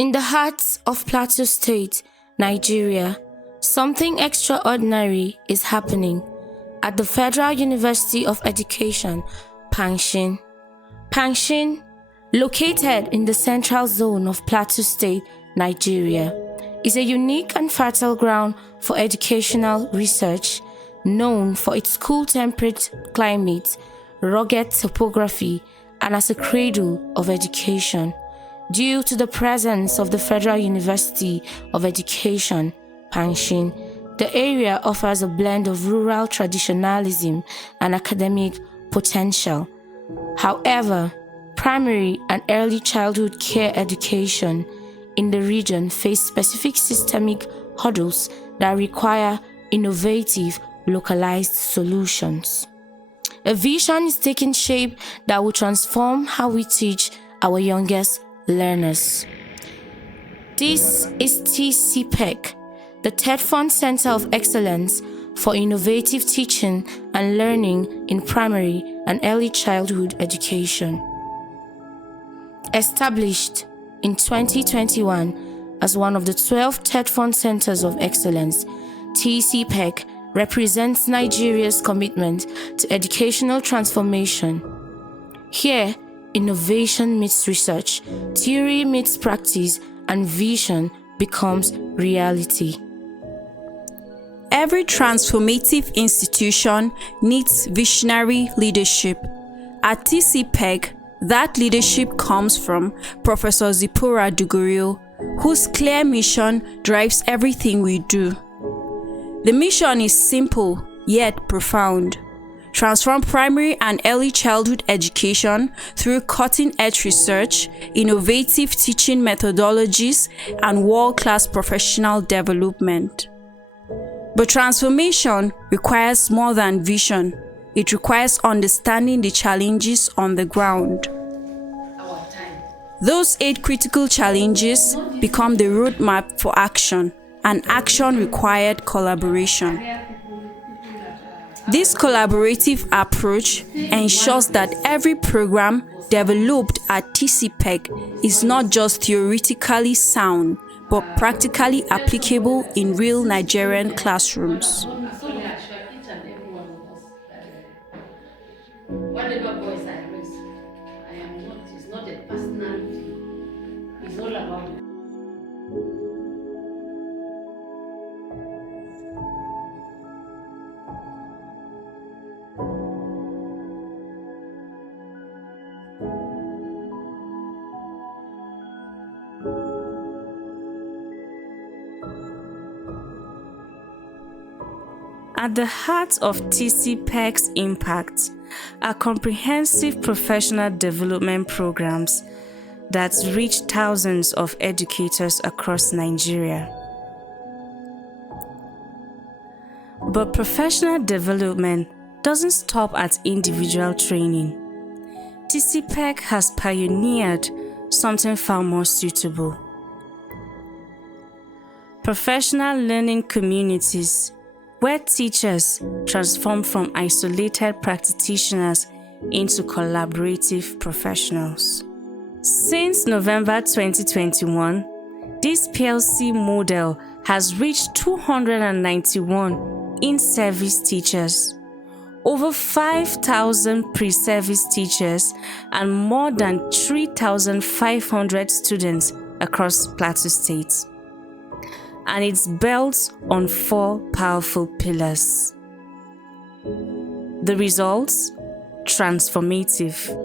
In the heart of Plateau State, Nigeria, something extraordinary is happening at the Federal University of Education, Pankshin. Pankshin, located in the central zone of Plateau State, Nigeria, is a unique and fertile ground for educational research, known for its cool temperate climate, rugged topography, and as a cradle of education. Due to the presence of the Federal University of Education, Pankshin, the area offers a blend of rural traditionalism and academic potential. However, primary and early childhood care education in the region face specific systemic hurdles that require innovative, localized solutions. A vision is taking shape that will transform how we teach our youngest learners. This is TCPEC, the TETFund Centre of Excellence for Innovative Teaching and Learning in Primary and Early Childhood Education. Established in 2021 as one of the 12 TETFund Centres of Excellence, TCPEC represents Nigeria's commitment to educational transformation. Here, innovation meets research, theory meets practice, and vision becomes reality. Every transformative institution needs visionary leadership. At TCPEG, that leadership comes from Professor Zipporah Dugurio, whose clear mission drives everything we do. The mission is simple, yet profound. Transform primary and early childhood education through cutting-edge research, innovative teaching methodologies, and world-class professional development. But transformation requires more than vision. It requires understanding the challenges on the ground. Those 8 critical challenges become the roadmap for action, and action required collaboration. This collaborative approach ensures that every program developed at TCPEG is not just theoretically sound, but practically applicable in real Nigerian classrooms. Whatever voice I raise, it's not a personal thing. It's all about it. At the heart of TCPEC's impact are comprehensive professional development programs that reach thousands of educators across Nigeria. But professional development doesn't stop at individual training. TCPEC has pioneered something far more suitable. Professional learning communities, where teachers transform from isolated practitioners into collaborative professionals. Since November 2021, this PLC model has reached 291 in-service teachers, over 5,000 pre-service teachers, and more than 3,500 students across Plateau State. And it's built on 4 powerful pillars. The results? Transformative.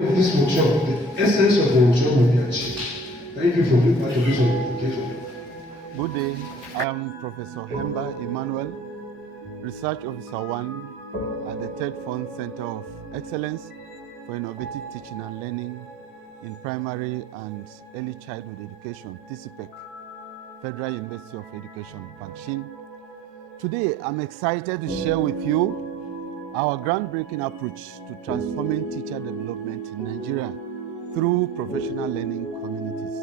This workshop, the essence of the workshop will be achieved. Thank you for being part of this occasion. Good day, I am Professor Hemba Emmanuel, Research Officer 1 at the TETFund Centre of Excellence for Innovative Teaching and Learning in Primary and Early Childhood Education, TCPEC. Federal University of Education, Pankshin. Today, I'm excited to share with you our groundbreaking approach to transforming teacher development in Nigeria through professional learning communities,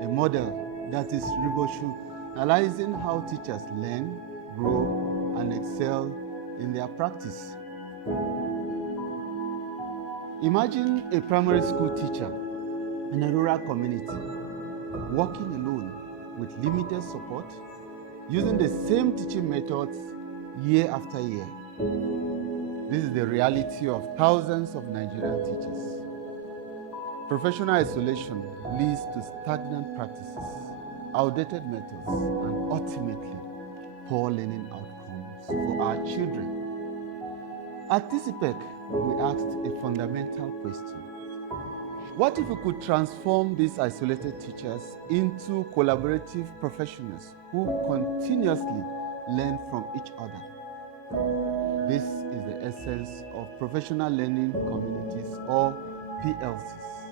a model that is revolutionizing how teachers learn, grow, and excel in their practice. Imagine a primary school teacher in a rural community working alone with limited support, using the same teaching methods year after year. This is the reality of thousands of Nigerian teachers. Professional isolation leads to stagnant practices, outdated methods, and ultimately poor learning outcomes for our children. At TCPEC, we asked a fundamental question. What if we could transform these isolated teachers into collaborative professionals who continuously learn from each other? This is the essence of professional learning communities, or PLCs.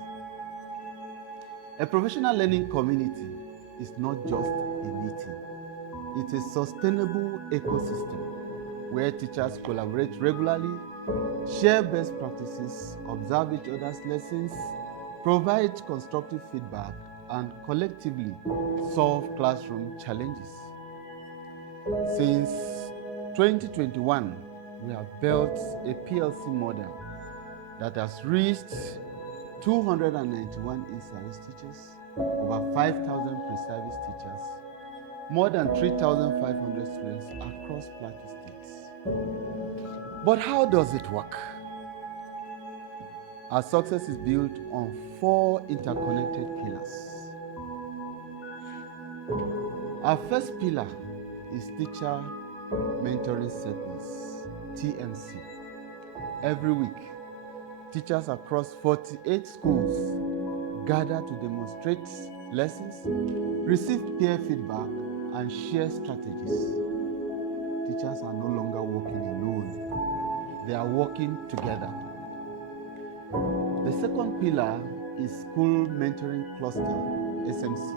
A professional learning community is not just a meeting. It's a sustainable ecosystem where teachers collaborate regularly, share best practices, observe each other's lessons, provide constructive feedback, and collectively solve classroom challenges. Since 2021, we have built a PLC model that has reached 291 in-service teachers, over 5,000 pre-service teachers, more than 3,500 students across Plateau State. But how does it work? Our success is built on 4 interconnected pillars. Our first pillar is teacher mentoring segments, TMC. Every week, teachers across 48 schools gather to demonstrate lessons, receive peer feedback, and share strategies. Teachers are no longer working alone. They are working together. The second pillar is School Mentoring Cluster, SMC,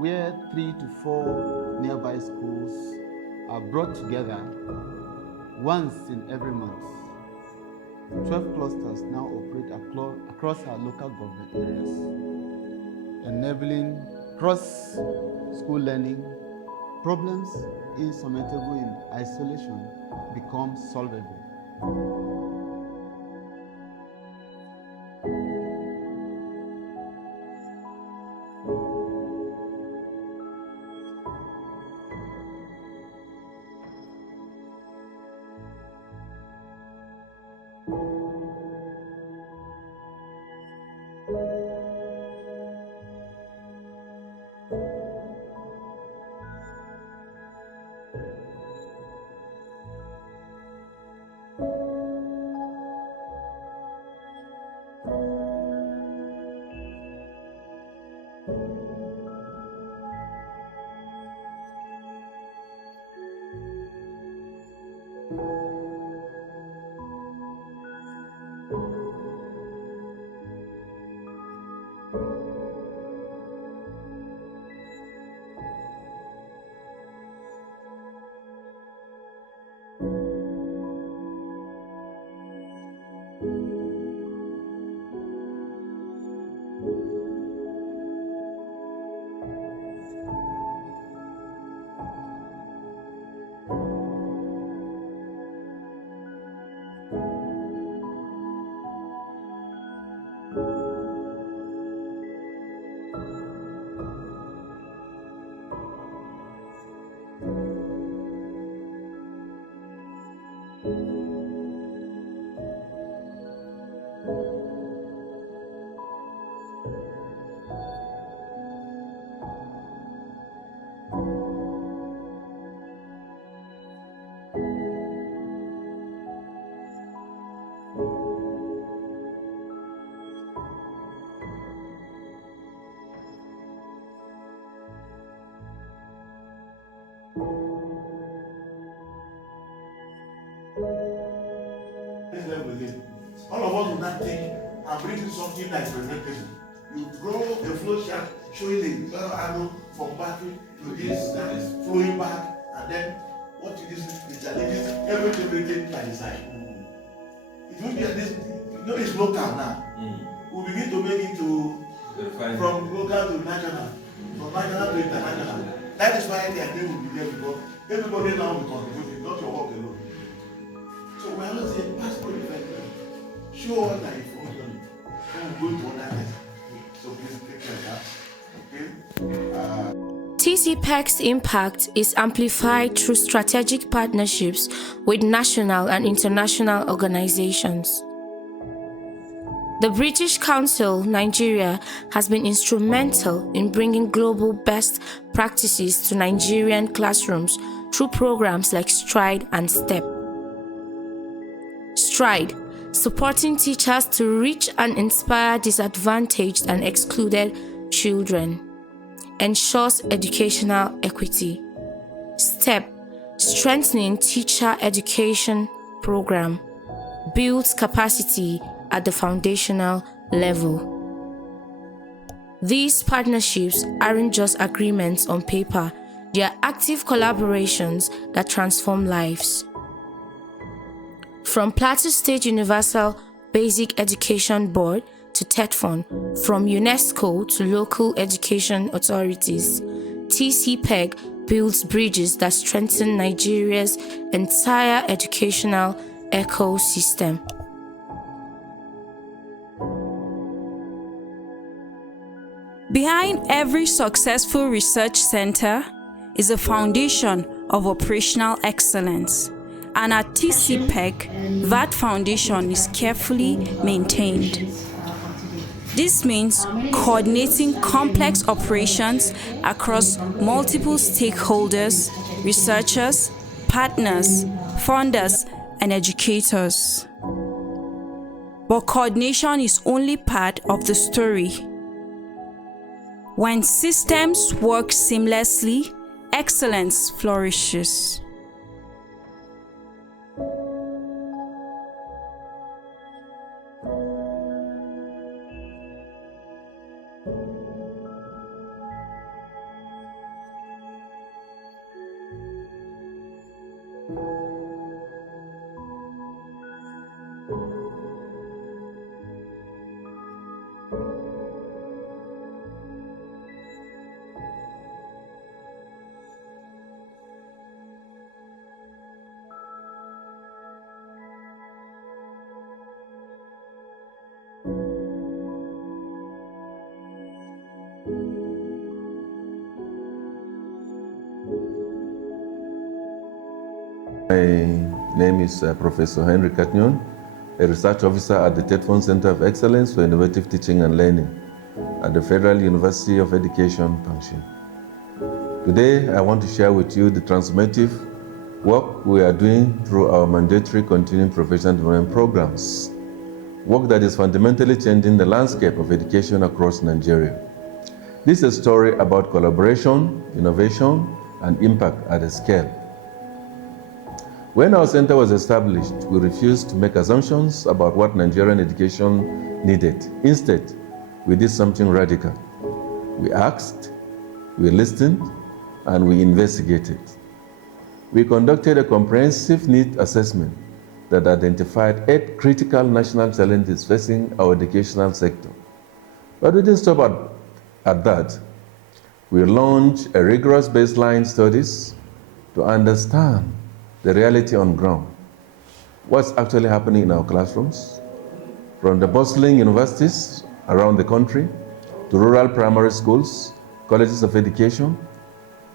where 3 to 4 nearby schools are brought together once in every month. 12 clusters now operate across our local government areas, enabling cross-school learning. Problems insurmountable in isolation become solvable. All of us will not think I'm bringing something that is predictable. You draw a flow chart showing the angle from battery to this, that is flowing back, and then what it is, the challenges, everything by the side. It will be at this, it's local now. We begin to make it to from local to national, from national to international. That is why their name will be there, because everybody now will contribute, not your work alone. So we are not saying passport defense. Show us that you've done it. Then we go to other things. So please take care of that. Okay? TCPEC's impact is amplified through strategic partnerships with national and international organizations. The British Council, Nigeria, has been instrumental in bringing global best practices to Nigerian classrooms through programs like STRIDE and STEP. STRIDE, supporting teachers to reach and inspire disadvantaged and excluded children, ensures educational equity. STEP, strengthening teacher education program, builds capacity at the foundational level. These partnerships aren't just agreements on paper, they are active collaborations that transform lives. From Plateau State Universal Basic Education Board to TETFund, from UNESCO to local education authorities, TCPEC builds bridges that strengthen Nigeria's entire educational ecosystem. Behind every successful research center is a foundation of operational excellence, and at TCPEC, that foundation is carefully maintained. This means coordinating complex operations across multiple stakeholders, researchers, partners, funders, and educators. But coordination is only part of the story. When systems work seamlessly, excellence flourishes. My name is Professor Henry Katnyon, a research officer at the TETFund Centre of Excellence for Innovative Teaching and Learning at the Federal University of Education, Pankshin. Today, I want to share with you the transformative work we are doing through our mandatory continuing professional development programs, work that is fundamentally changing the landscape of education across Nigeria. This is a story about collaboration, innovation, and impact at a scale. When our center was established, we refused to make assumptions about what Nigerian education needed. Instead, we did something radical. We asked, we listened, and we investigated. We conducted a comprehensive need assessment that identified 8 critical national challenges facing our educational sector. But we didn't stop at that. We launched a rigorous baseline studies to understand the reality on ground. What's actually happening in our classrooms, from the bustling universities around the country to rural primary schools, colleges of education,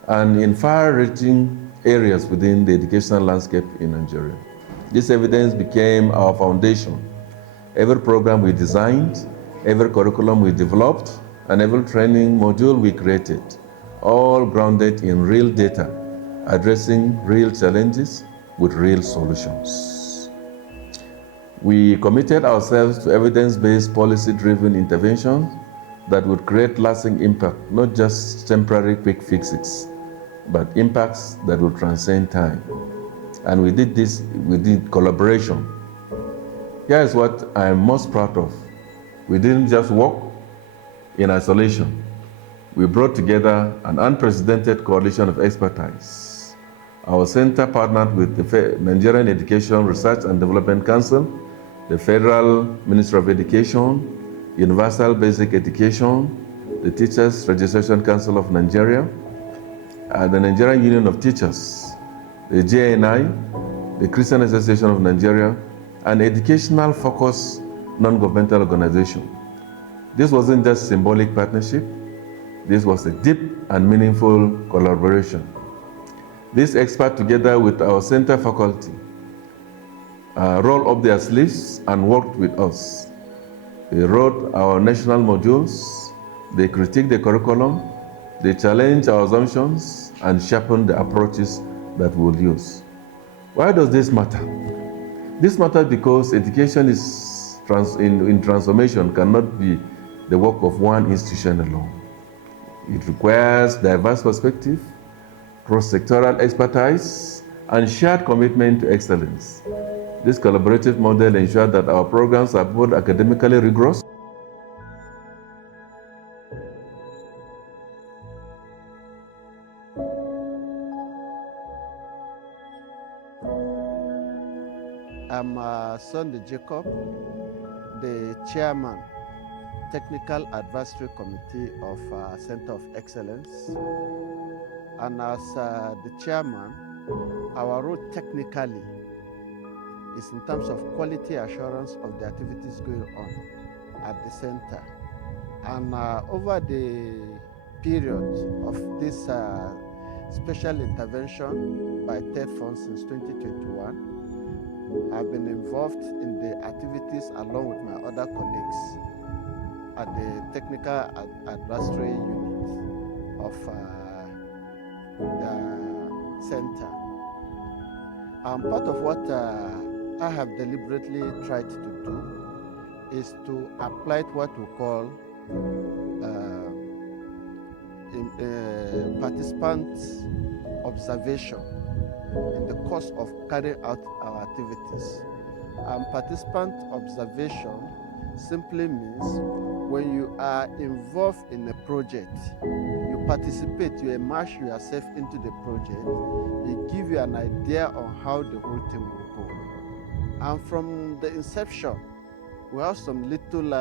and in far-reaching areas within the educational landscape in Nigeria. This evidence became our foundation. Every program we designed, every curriculum we developed, and every training module we created, all grounded in real data, addressing real challenges with real solutions. We committed ourselves to evidence-based, policy-driven interventions that would create lasting impact, not just temporary quick fixes, but impacts that will transcend time. And we did this within collaboration. Here is what I am most proud of. We didn't just work in isolation. We brought together an unprecedented coalition of expertise. Our center partnered with the Nigerian Education Research and Development Council, the Federal Ministry of Education, Universal Basic Education, the Teachers Registration Council of Nigeria, the Nigerian Union of Teachers, the JNI, the Christian Association of Nigeria, and educational focused non-governmental organization. This wasn't just symbolic partnership, this was a deep and meaningful collaboration. These experts, together with our center faculty, rolled up their sleeves and worked with us. They wrote our national modules, they critiqued the curriculum, they challenged our assumptions, and sharpened the approaches that we'll use. Why does this matter? This matters because education is in transformation cannot be the work of one institution alone. It requires diverse perspective, cross-sectoral expertise, and shared commitment to excellence. This collaborative model ensures that our programs are both academically rigorous I'm Sunday Jacob, the chairman, Technical Advisory Committee of Center of Excellence. And as the chairman, our role technically is in terms of quality assurance of the activities going on at the center. And over the period of this special intervention by TETFund since 2021, I've been involved in the activities along with my other colleagues at the Technical Advisory Unit of the center. Part of what I have deliberately tried to do is to apply what we call participant observation in the course of carrying out our activities. Participant observation simply means when you are involved in a project, you participate, you immerse yourself into the project, it gives you an idea on how the whole thing will go. And from the inception, we have some little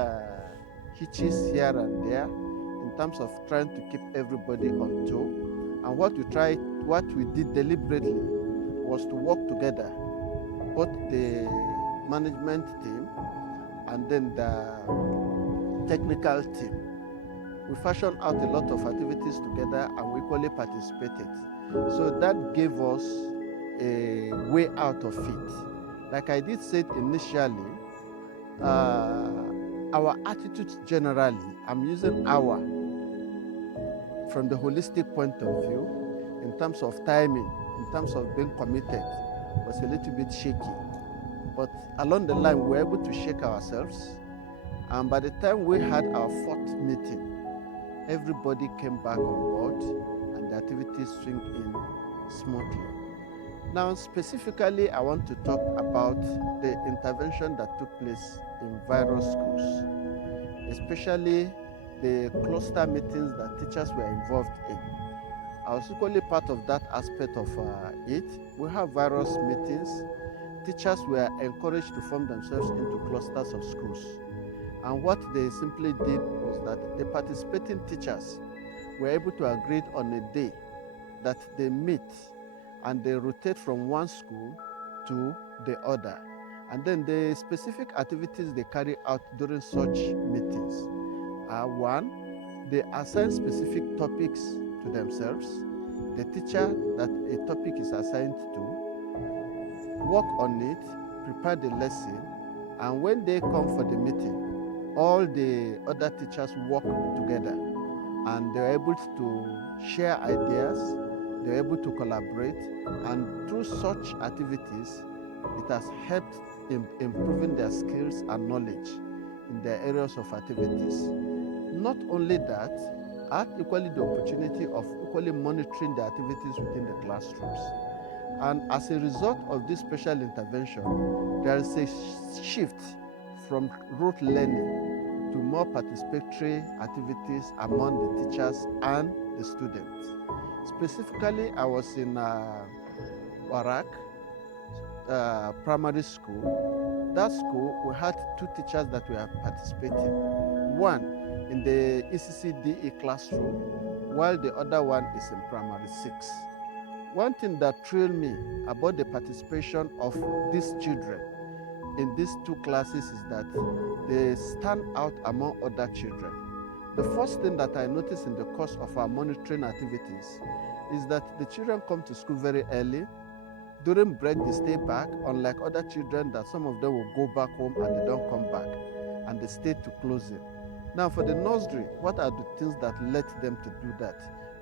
hitches here and there in terms of trying to keep everybody on toe. And what we did deliberately was to work together, both the management team and then the technical team. We fashioned out a lot of activities together and we equally participated. So that gave us a way out of it. Like I did say initially, our attitudes generally, I'm using our from the holistic point of view, in terms of timing, in terms of being committed, was a little bit shaky. But along the line, we were able to shake ourselves. And by the time we had our fourth meeting, everybody came back on board and the activities swing in smoothly. Now, specifically, I want to talk about the intervention that took place in various schools, especially the cluster meetings that teachers were involved in. I was equally part of that aspect of it. We have various meetings. Teachers were encouraged to form themselves into clusters of schools. And what they simply did was that the participating teachers were able to agree on a day that they meet and they rotate from one school to the other. And then the specific activities they carry out during such meetings are: one, they assign specific topics to themselves. The teacher that a topic is assigned to work on it, prepare the lesson, and when they come for the meeting, all the other teachers work together and they're able to share ideas, they're able to collaborate, and through such activities, it has helped in improving their skills and knowledge in their areas of activities. Not only that, I had equally the opportunity of equally monitoring the activities within the classrooms. And as a result of this special intervention, there is a shift from rote learning to more participatory activities among the teachers and the students. Specifically, I was in Barak Primary School. That school, we had 2 teachers that were participating. One in the ECCDE classroom, while the other one is in Primary 6. One thing that thrilled me about the participation of these children in these 2 classes is that they stand out among other children. The first thing that I noticed in the course of our monitoring activities is that the children come to school very early. During break, they stay back, unlike other children that some of them will go back home and they don't come back, and they stay to closing. Now, for the nursery, what are the things that led them to do that?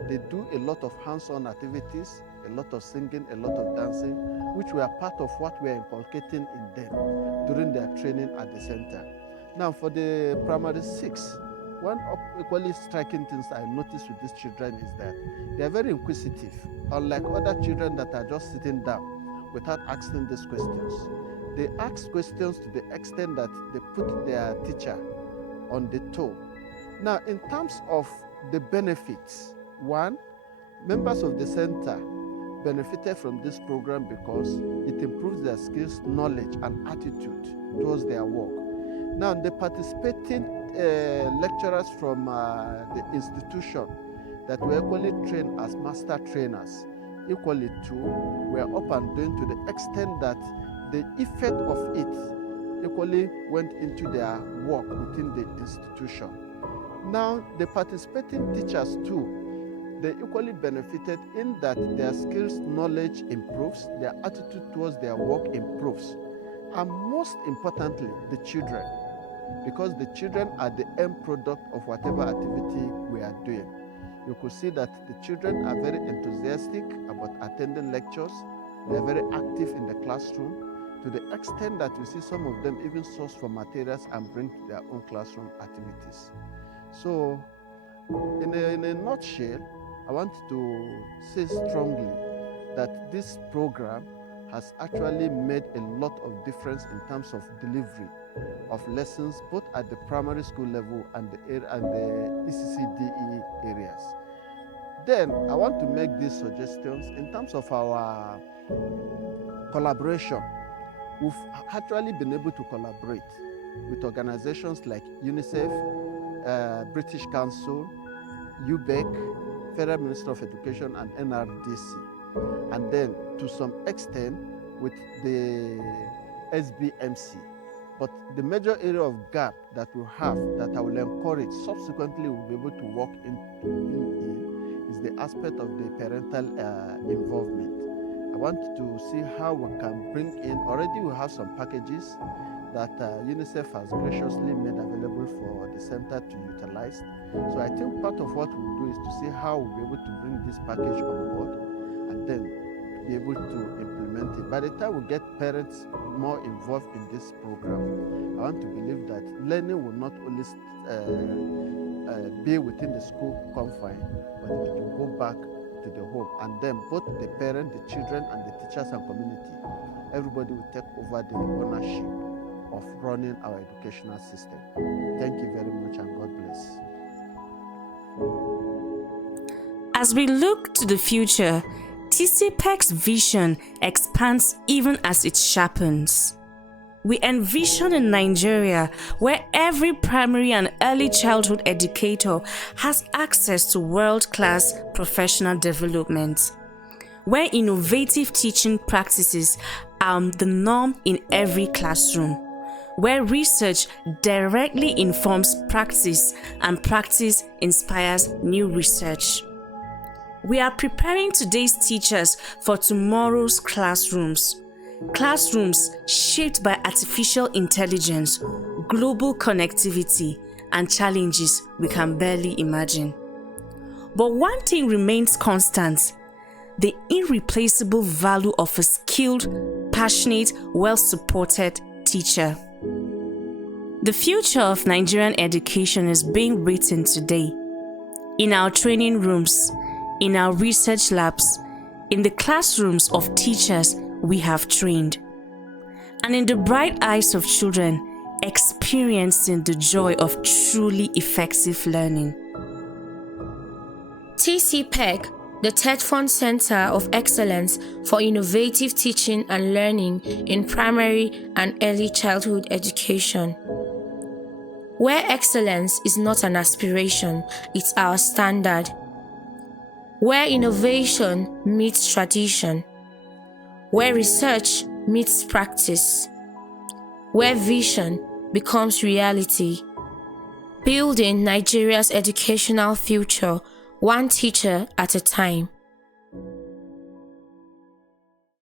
They do a lot of hands-on activities, a lot of singing, a lot of dancing, which were part of what we are inculcating in them during their training at the center. Now, for the Primary 6, one of equally striking things I noticed with these children is that they are very inquisitive, unlike other children that are just sitting down without asking these questions. They ask questions to the extent that they put their teacher on the toe. Now, in terms of the benefits, one, members of the center benefited from this program because it improves their skills, knowledge, and attitude towards their work. Now, the participating lecturers from the institution that were equally trained as master trainers, equally too, were up and doing to the extent that the effect of it equally went into their work within the institution. Now, the participating teachers too, they equally benefited in that their skills, knowledge improves, their attitude towards their work improves, and most importantly, the children, because the children are the end product of whatever activity we are doing. You could see that the children are very enthusiastic about attending lectures. They are very active in the classroom to the extent that you see some of them even source for materials and bring to their own classroom activities. So in a nutshell, I want to say strongly that this program has actually made a lot of difference in terms of delivery of lessons, both at the primary school level and the ECCDE areas. Then I want to make these suggestions in terms of our collaboration. We've actually been able to collaborate with organizations like UNICEF, British Council, UBEC, Federal Ministry of Education, and NRDC, and then to some extent with the SBMC. But the major area of gap that we have that I will encourage subsequently we'll be able to work in is the aspect of the parental involvement. I want to see how we can bring in, already we have some packages that UNICEF has graciously made available for the center to utilize. So I think part of what we'll do is to see how we'll be able to bring this package on board and then be able to implement it. By the time we get parents more involved in this program, I want to believe that learning will not only be within the school confine, but it will go back to the home. And then both the parent, the children, and the teachers and community, everybody will take over the ownership of running our educational system. Thank you very much, and God bless. As we look to the future, TCPEC's vision expands even as it sharpens. We envision a Nigeria where every primary and early childhood educator has access to world-class professional development, where innovative teaching practices are the norm in every classroom, where research directly informs practice and practice inspires new research. We are preparing today's teachers for tomorrow's classrooms. Classrooms shaped by artificial intelligence, global connectivity, and challenges we can barely imagine. But one thing remains constant: the irreplaceable value of a skilled, passionate, well-supported teacher. The future of Nigerian education is being written today. In our training rooms, in our research labs, in the classrooms of teachers we have trained. And in the bright eyes of children experiencing the joy of truly effective learning. TCPEG, the TETFund Centre of Excellence for Innovative Teaching and Learning in Primary and Early Childhood Education. Where excellence is not an aspiration, it's our standard. Where innovation meets tradition. Where research meets practice. Where vision becomes reality. Building Nigeria's educational future, one teacher at a time.